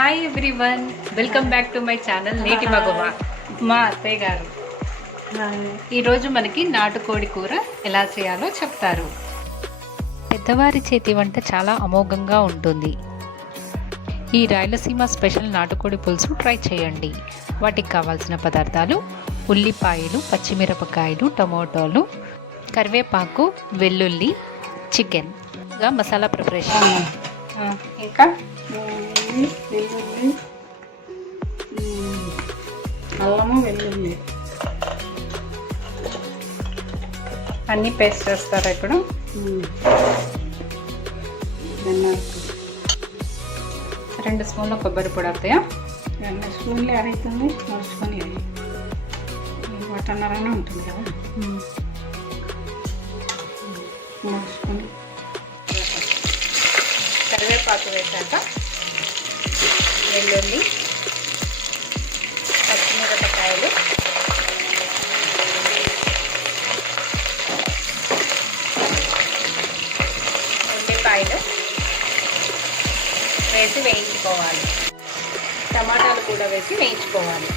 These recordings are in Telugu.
Hi everyone, welcome back to my channel నేటి మగవ. మా అత్తయ్య గారు ఈరోజు మనకి నాటుకోడి కూర ఎలా చేయాలో చెప్తారు. పెద్దవారి చేతి వంట చాలా అమోఘంగా ఉంటుంది. ఈ రాయలసీమ స్పెషల్ నాటుకోడి పులుసు ట్రై చేయండి. వాటికి కావాల్సిన పదార్థాలు: ఉల్లిపాయలు, పచ్చిమిరపకాయలు, టమోటాలు, కరివేపాకు, వెల్లుల్లి, చికెన్. మసాలా ప్రిపరేషన్ ఇంకా వెల్లుల్లి, అల్లము, వెల్లుల్లి అన్నీ పేస్ట్ చేస్తారా ఇప్పుడు? ధనియాలు 2 స్పూన్ల కొబ్బరి పొడి అవుతాయా? 2 స్పూన్లు అరైతుంది. మర్చుకొని ఒకటిన్నరనే ఉంటుంది కదా, మర్చుకొని కరివేపాకు వేసాక వెల్లుల్లి, పచ్చిమిరపకాయలు, ఉల్లిపాయలు వేసి వేయించుకోవాలి. టమాటాలు కూడా వేసి వేయించుకోవాలి.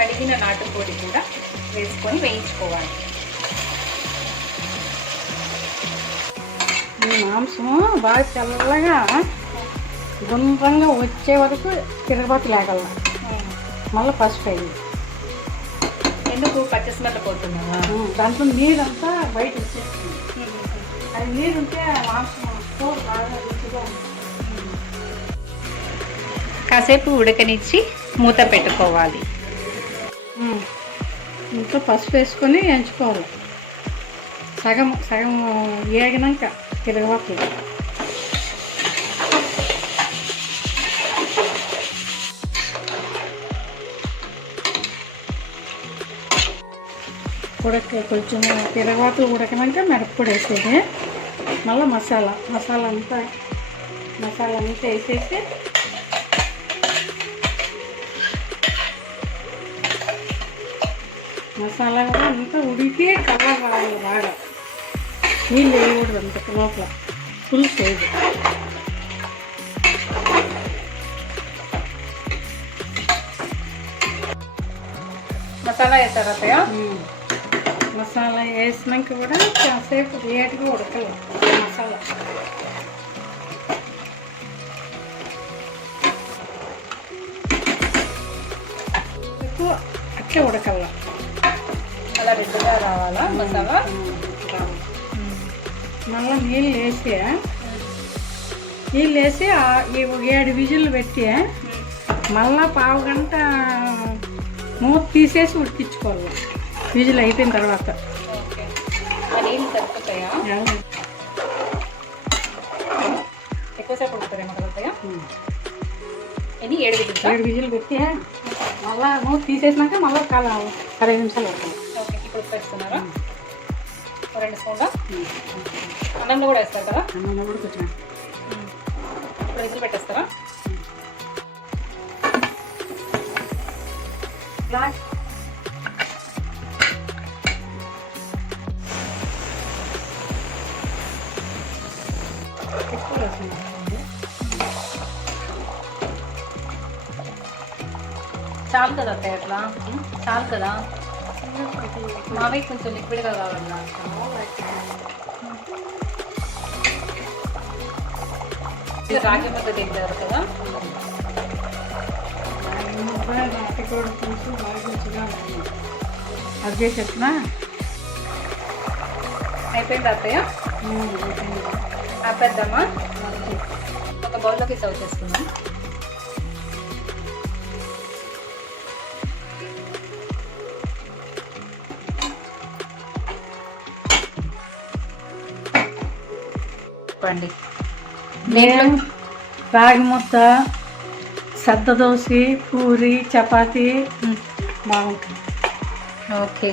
కడిగిన నాటుకోడి కూడా వేసుకొని వేయించుకోవాలి. ఈ మాంసము బాగా తెల్లగా గుండ్రంగా వచ్చే వరకు తిరగబాటు లేగల, మళ్ళీ పసుపు అయింది. ఎందుకు? పచ్చి స్మెల్ పోతుందా? దాంట్లో నీరంతా బయట వచ్చేస్తుంది. అది నీరు ఉంటే మాంసం బాగా రుచిగా ఉంటుంది. కాసేపు ఉడకనిచ్చి మూత పెట్టుకోవాలి. ఇంట్లో పసుపు వేసుకొని ఎంచుకోవాలి. సగం సగం ఏగినాక తిరగబాటు. కొంచెం తిరగబాటు ఉడకినాక మిరప్పొడి వేసేది. మళ్ళీ మసాలా అంతా వేసేసి మసాలా కూడా అంతా ఉడికి కలర్ రావాలి. బాగా నీళ్ళు వేయకూడదు అంత లోపల, పులుసు వేయదు. మసాలా వేస్తారా అత్తయ్య? మసాలా వేసినాక కూడా కాసేపు రేటుగా ఉడకాలి. మసాలా ఎక్కువ అట్లే ఉడకాల. అలా రెడ్గా రావాలా మసాలా? మళ్ళీ నీళ్ళు వేసి 7 విజిల్లు పెట్టి మళ్ళా పావు గంట మూత తీసేసి ఉడికించుకోవాలి. విజిల్ అయిపోయిన తర్వాత. నీళ్ళు సరిపోతాయా? ఎక్కువసేపు ఉడుకుతారేమో కలుగుతాయా? 7 విజిల్ పెట్టి మళ్ళా మూత తీసేసినాక మళ్ళీ 15 నిమిషాలు పడుతుంది. ఓకే, ఇప్పుడు వేస్తున్నారా? 2 స్పూన్ల అన్నంలో కూడా వేస్తారు కదా? అన్నంలో కూడా కొంచెం ఇప్పుడు విజిల్ పెట్టేస్తారా? చాలు కదా అత్తయ్య? అట్లా చాలు కదా? మావయ్య కొంచెం లిక్విడ్గా కావాలా? రాగి ముద్ద తింటారు కదా? నాటుకోడి పులుసు బాగా రుచిగా ఉంటుంది. అది చేసేసిన అయిపోయింది అత్తయ్య. ఆపేద్దామా? ఒక బౌల్లోకి సర్వ్ చేసుకుందాం. చెప్పండి. నేను రాగి ముద్ద, సద్ద దోశ, పూరి, చపాతీ బాగుంటుంది. ఓకే,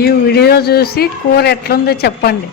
ఈ వీడియో చూసి కూర ఎట్లుందో చెప్పండి.